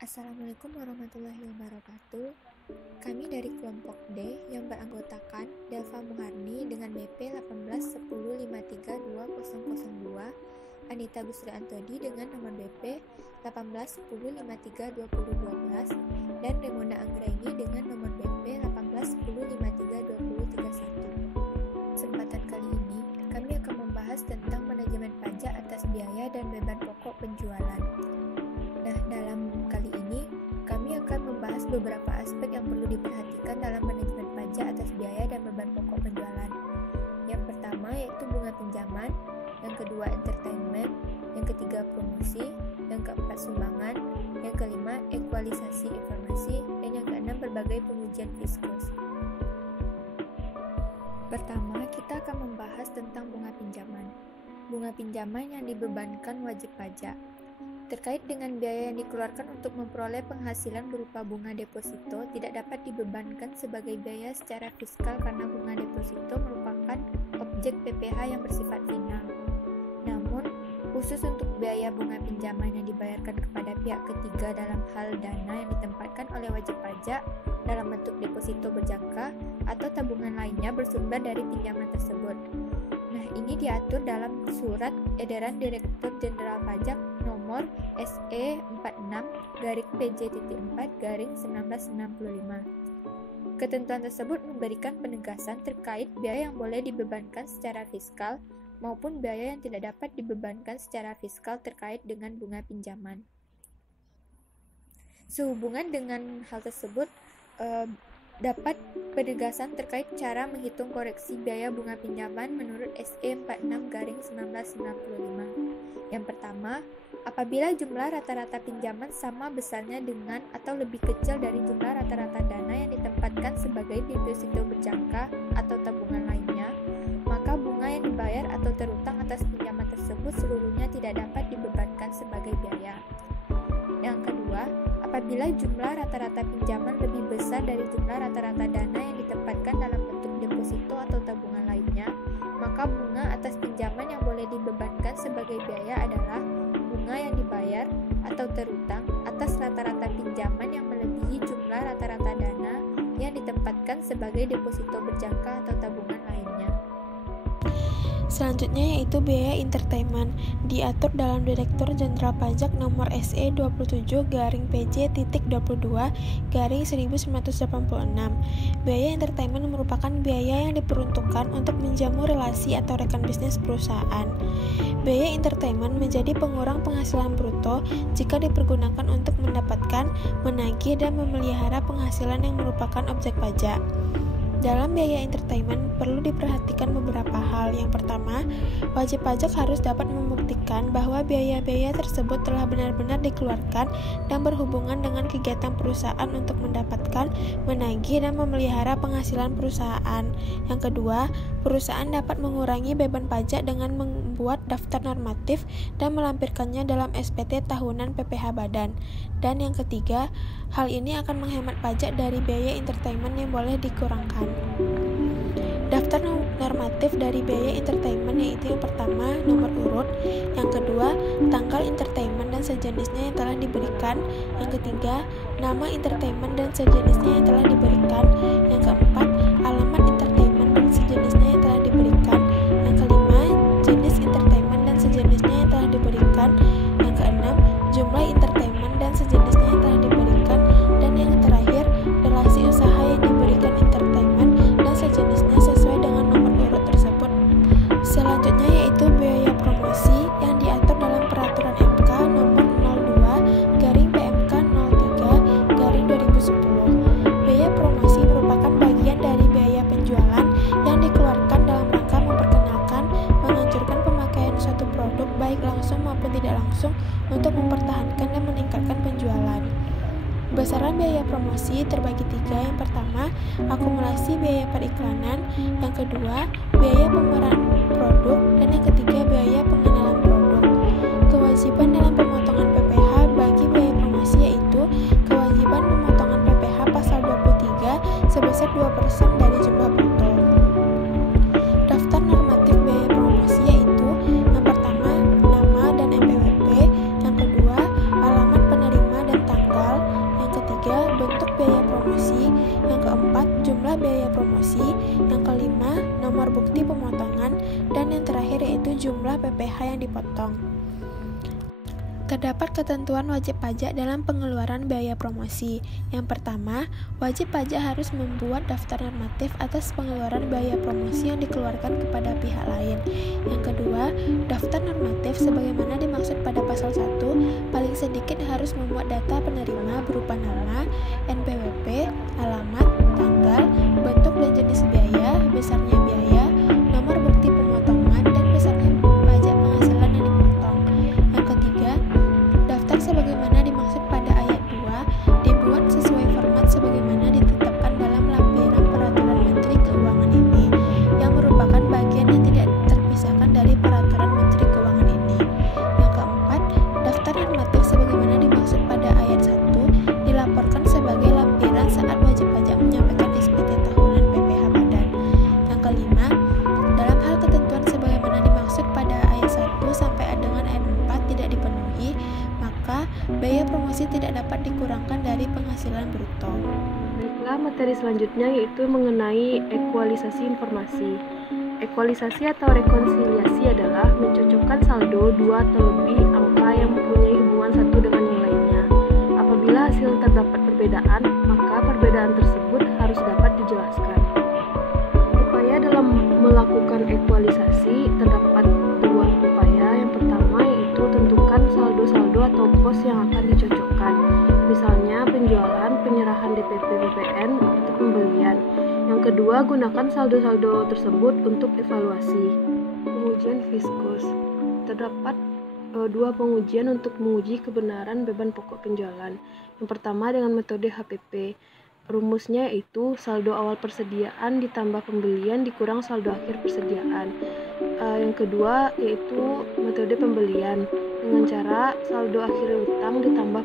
Assalamualaikum warahmatullahi wabarakatuh. Kami dari kelompok D yang beranggotakan Delva Muharni dengan BP 18105320002, Anita Gusri Antodi dengan nomor BP 18105322012, dan Remona Anggraini dengan nomor BP 18105322031. Kesempatan kali ini, kami akan membahas tentang manajemen pajak atas biaya dan beban pokok penjualan. Nah, dalam kali ini, kami akan membahas beberapa aspek yang perlu diperhatikan dalam manajemen pajak atas biaya dan beban pokok penjualan. Yang pertama yaitu bunga pinjaman, yang kedua entertainment, yang ketiga promosi, yang keempat sumbangan, yang kelima ekualisasi informasi, dan yang keenam berbagai pengujian fiskus. Pertama, kita akan membahas tentang bunga pinjaman. Bunga pinjaman yang dibebankan wajib pajak. Terkait dengan biaya yang dikeluarkan untuk memperoleh penghasilan berupa bunga deposito tidak dapat dibebankan sebagai biaya secara fiskal karena bunga deposito merupakan objek PPh yang bersifat final. Namun, khusus untuk biaya bunga pinjaman yang dibayarkan kepada pihak ketiga dalam hal dana yang ditempatkan oleh wajib pajak dalam bentuk deposito berjangka atau tabungan lainnya bersumber dari pinjaman tersebut. Nah, ini diatur dalam Surat Edaran Direktur Jenderal Pajak nomor SE 46-PJ.4/1965. Ketentuan tersebut memberikan penegasan terkait biaya yang boleh dibebankan secara fiskal maupun biaya yang tidak dapat dibebankan secara fiskal terkait dengan bunga pinjaman. Sehubungan dengan hal tersebut, dapat penegasan terkait cara menghitung koreksi biaya bunga pinjaman menurut SE 46/1965. Yang pertama, apabila jumlah rata-rata pinjaman sama besarnya dengan atau lebih kecil dari jumlah rata-rata dana yang ditempatkan sebagai deposito berjangka atau tabungan lainnya, maka bunga yang dibayar atau terutang atas pinjaman tersebut seluruhnya tidak dapat dibebankan sebagai biaya. Yang kedua, apabila jumlah rata-rata pinjaman lebih besar dari jumlah rata-rata dana yang ditempatkan dalam bentuk deposito atau tabungan lainnya, maka bunga atas pinjaman yang boleh dibebankan sebagai biaya adalah bunga yang dibayar atau terutang atas rata-rata pinjaman yang melebihi jumlah rata-rata dana yang ditempatkan sebagai deposito berjangka atau tabungan lainnya. Selanjutnya yaitu biaya entertainment, diatur dalam Direktur Jenderal Pajak nomor SE 27-PJ.22/1986. Biaya entertainment merupakan biaya yang diperuntukkan untuk menjamu relasi atau rekan bisnis perusahaan. Biaya entertainment menjadi pengurang penghasilan bruto jika dipergunakan untuk mendapatkan, menagih, dan memelihara penghasilan yang merupakan objek pajak. Dalam biaya entertainment perlu diperhatikan beberapa hal. Yang pertama, wajib pajak harus dapat membuktikan bahwa biaya-biaya tersebut telah benar-benar dikeluarkan dan berhubungan dengan kegiatan perusahaan untuk mendapatkan, menagih, dan memelihara penghasilan perusahaan. Yang kedua, perusahaan dapat mengurangi beban pajak dengan membuat daftar normatif dan melampirkannya dalam SPT tahunan PPh Badan. Dan yang ketiga, hal ini akan menghemat pajak dari biaya entertainment yang boleh dikurangkan. Daftar normatif dari biaya entertainment yaitu yang pertama, nomor urut, yang kedua, tanggal entertainment dan sejenisnya yang telah diberikan, yang ketiga, nama entertainment dan sejenisnya yang telah diberikan, yang keempat, alamat entertainment dan sejenisnya yang telah diberikan, yang kelima, jenis entertainment dan sejenisnya yang telah diberikan, yang keenam, jumlah entertainment dan sejenisnya yang telah diberikan, dan yang terakhir, relasi usaha yang diberikan entertainment dan sejenisnya sesuai dengan nomor urut tersebut. Selanjutnya yaitu biaya promosi yang diatur dalam Peraturan MK nomor 02/PMK 03/2010. Biaya promosi merupakan bagian dari biaya penjualan yang dikeluarkan dalam rangka memperkenalkan, menganjurkan pemakaian suatu produk baik langsung maupun tidak langsung untuk mempertahankan dan meningkatkan penjualan. Besaran biaya promosi terbagi tiga. Yang pertama, akumulasi biaya periklanan, yang kedua, biaya pemeran produk, dan yang ketiga, biaya pengenalan produk. Kewajiban dalam pemotongan PPh bagi biaya promosi yaitu kewajiban pemotongan PPh pasal 23 sebesar 2% dari jumlah bruto. Daftar normatif biaya promosi yaitu yang pertama, nama dan NPWP, yang kedua, alamat penerima dan tanggal, bukti pemotongan, dan yang terakhir yaitu jumlah PPh yang dipotong. Terdapat ketentuan wajib pajak dalam pengeluaran biaya promosi. Yang pertama, wajib pajak harus membuat daftar normatif atas pengeluaran biaya promosi yang dikeluarkan kepada pihak lain. Yang kedua, daftar normatif sebagaimana dimaksud pada pasal 1, paling sedikit harus memuat data penerima berupa nama, NPWP, alamat, tanggal, bentuk dan jenis biaya, besarnya biaya, nomor bukti pemotongan, dan besarnya pajak penghasilan yang dipotong. Yang ketiga, daftar sebagaimana dimaksud pada ayat 2 dibuat sesuai format sebagaimana ditetapkan dalam lampiran Peraturan Menteri Keuangan ini, yang merupakan bagian yang tidak terpisahkan dari Peraturan Menteri Keuangan ini. Yang keempat, daftar normatif sebagaimana dimaksud pada ayat 1 dilaporkan sebagai lampiran saat wajib pajak menyampaikan SPT tahunan PPh badan. Yang kelima, dalam hal ketentuan sebagaimana dimaksud pada ayat 1 sampai dengan ayat 4 tidak dipenuhi, maka biaya promosi tidak dapat dikurangkan dari penghasilan bruto. Baiklah, materi selanjutnya yaitu mengenai ekualisasi informasi. Ekualisasi atau rekonsiliasi adalah mencocokkan saldo dua atau lebih angka yang mempunyai hubungan satu dengan yang lainnya. Apabila hasil terdapat perbedaan, maka perbedaan tersebut harus dapat dijelaskan. Upaya dalam melakukan ekualisasi terdapat dua upaya. Yang pertama yaitu tentukan saldo-saldo atau pos yang akan dicocokkan, misalnya penjualan, penyerahan DPP PPN, atau pembelian. Yang kedua, gunakan saldo-saldo tersebut untuk evaluasi. Pengujian fiskus. Terdapat dua pengujian untuk menguji kebenaran beban pokok penjualan. Yang pertama dengan metode HPP. Rumusnya yaitu saldo awal persediaan ditambah pembelian dikurang saldo akhir persediaan. Yang kedua yaitu metode pembelian dengan cara saldo akhir utang ditambah